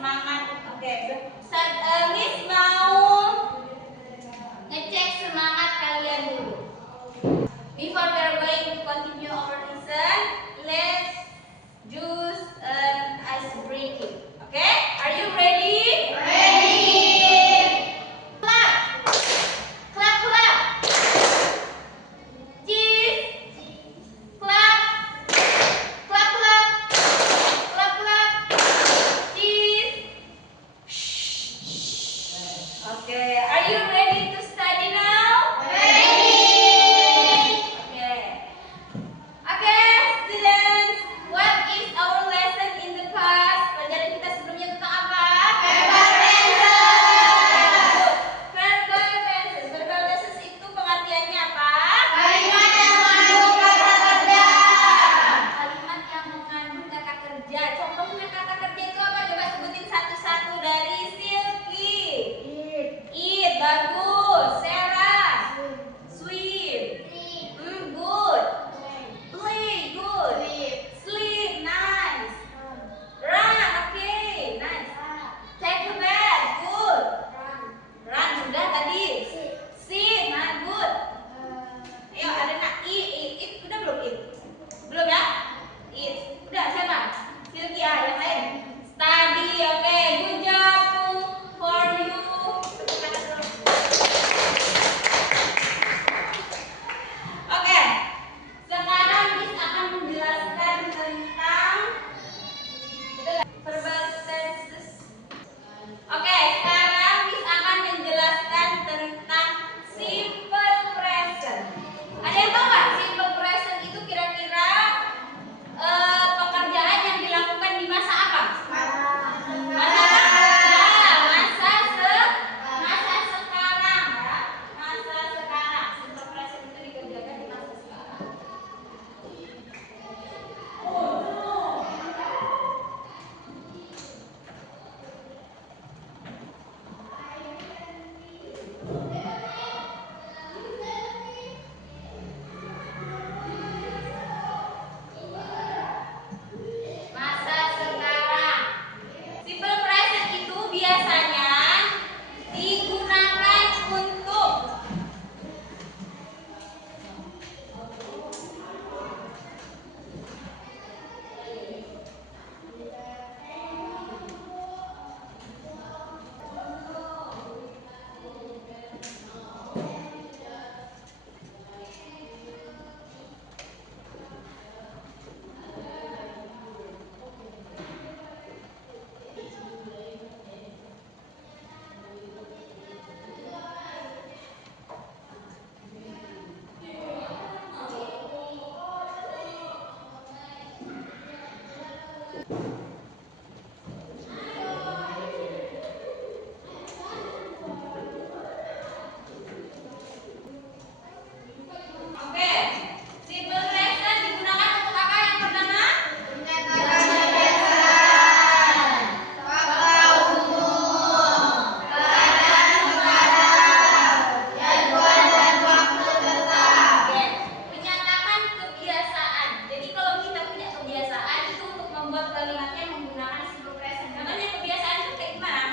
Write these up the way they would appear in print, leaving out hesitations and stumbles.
semangat. Oke, Miss mau ngecek semangat kalian dulu. Before we are going to continue our lesson, let's use ice breaking. Okay? Are you ready? Ready. Clap. Clap, clap. Cheese. Clap. Clap, clap. Clap, clap. Cheese. Okay. Are you ready to study now? Ready. Okay. Okay, students. What is our lesson in the past? Pelajaran kita sebelumnya tentang apa? Verbal phrases. Verbal phrases. Verbal phrases itu pengertiannya apa? Kalimat yang mengandung kata kerja. Kalimat yang mengandung kata kerja. Contohnya kata kerja itu apa? Coba sebutin satu-satu dari Silky. Eat, bagus. Sarah, swim. Good. Play, good. Sleep, nice. Run, okay, nice. Take a bath, good. Run sudah tadi. Sit, nah good. Ayo ada nak eat, udah belum eat? Belum ya? Eat. Udah siapa? Silky ya, yang lain. Study, oke. Good job for you. Tepuk tangan dulu. Oke. Sekarang Miss akan menjelaskan tentang verbal tenses. Oke, sekarang Miss akan menjelaskan tentang simple present. Ada yang tahu nggak simple present itu kira-kira pekerjaan yang dilakukan di masa apa? Masa apa? Ya, masa sekarang ya. Masa sekarang. Simple present itu dikerjakan di masa sekarang. Masa sekarang. Simple present itu biasanya digunakan untuk Oke, simple present digunakan untuk apa yang pertama? Menyatakan kebiasaan. Fakta umum. Keadaan sekarang. Jadwal dan waktu tetap. Oke, menyatakan kebiasaan. Jadi kalau kita punya kebiasaan itu untuk membuat kalimatnya menggunakan simple present. Contohnya kebiasaan itu kayak gimana?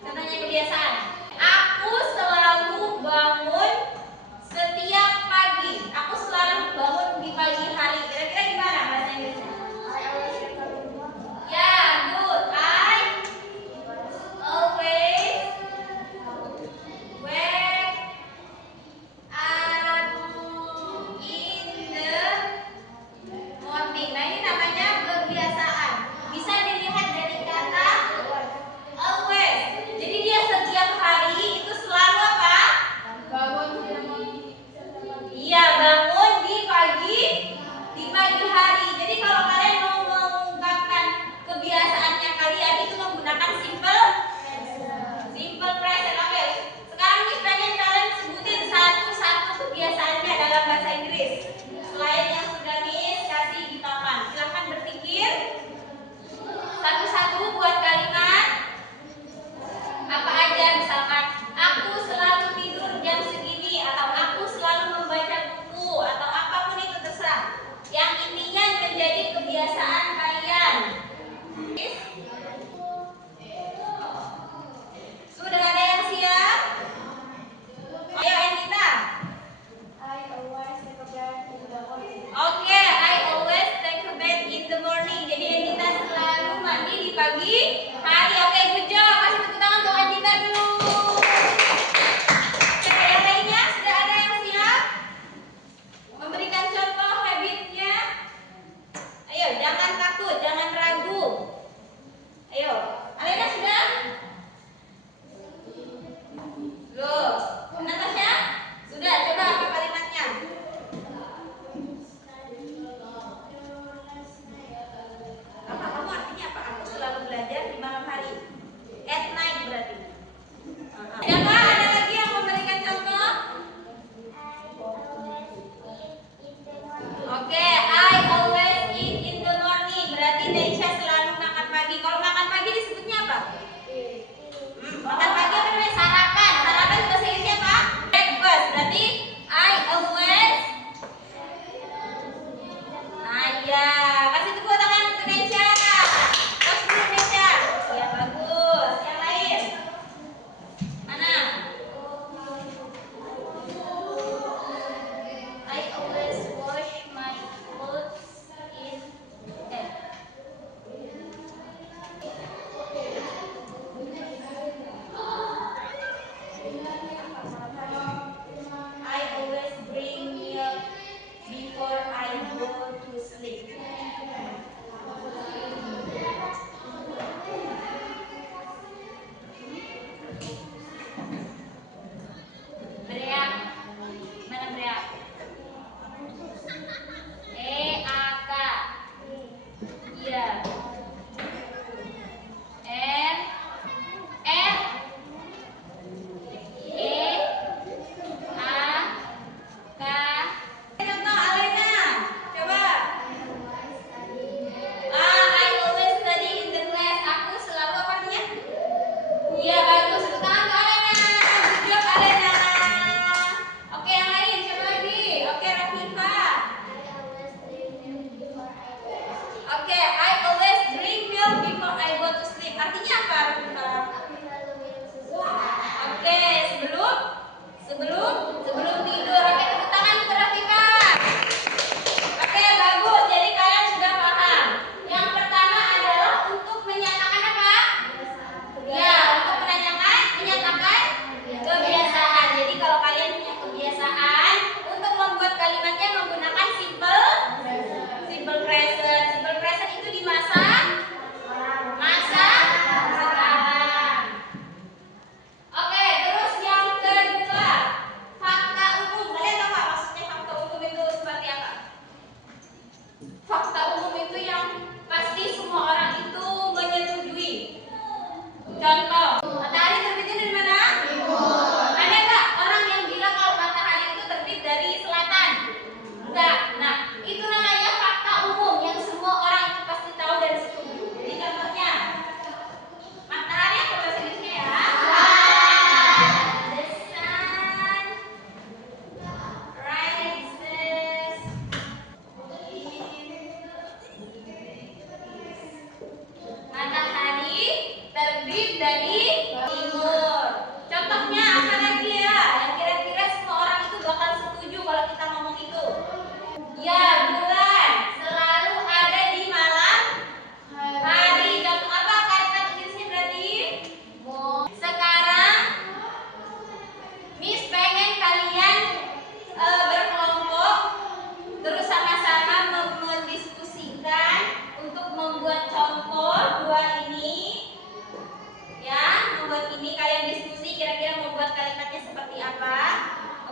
Contohnya kebiasaan. Aku selalu bangun setiap pagi. Aku selalu bangun di pagi hari. Kira-kira gimana bahasa Inggrisnya? Ya, good. I always wake up in the morning. Nah, ini namanya kebiasaan. Bisa dilihat dari kata always. Jadi dia setiap hari itu selalu apa? Iya, bangun di pagi hari. Jadi kalau kalian mau mengungkapkan kebiasaannya kalian itu menggunakan simple present. Oke. Sekarang Miss pengen kalian sebutin satu-satu kebiasaannya dalam bahasa Inggris. Selain yang sudah Miss kasih di papan. Silahkan berpikir satu-satu buat kalimat apa aja, misalkan aku selalu tidur jam segini atau aku selalu membaca buku atau apapun itu terserah. Yang intinya menjadi kebiasaan kalian.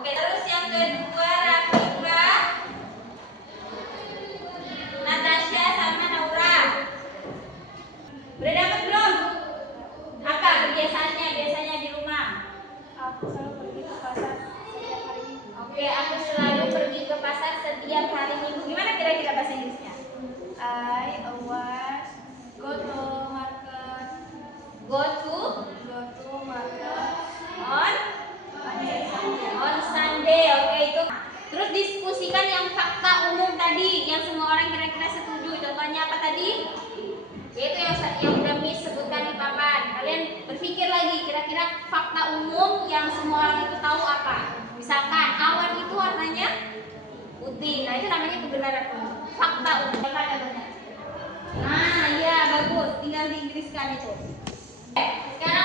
Oke, terus yang kedua Rafifa, Natasha sama Naura. Udah dapat belum? Apa kebiasaannya biasanya di rumah? Aku selalu pergi ke pasar setiap hari Minggu. Oke, aku selalu pergi ke pasar setiap hari Minggu. Gimana kira-kira bahasa Inggrisnya? I always go to market. Go to Go to market on Sunday. on Sunday. Oke, itu. Terus diskusikan yang fakta umum tadi, yang semua orang kira-kira setuju. Contohnya apa tadi? Yaitu yang udah Miss sebutkan di papan. Kalian berpikir lagi, kira-kira fakta umum yang semua orang itu tahu apa? Misalkan awan itu warnanya putih. Nah, itu namanya kebenaran umum. Fakta umum. Apa contohnya? Nah, iya bagus. Tinggal diinggriskan itu. Sekarang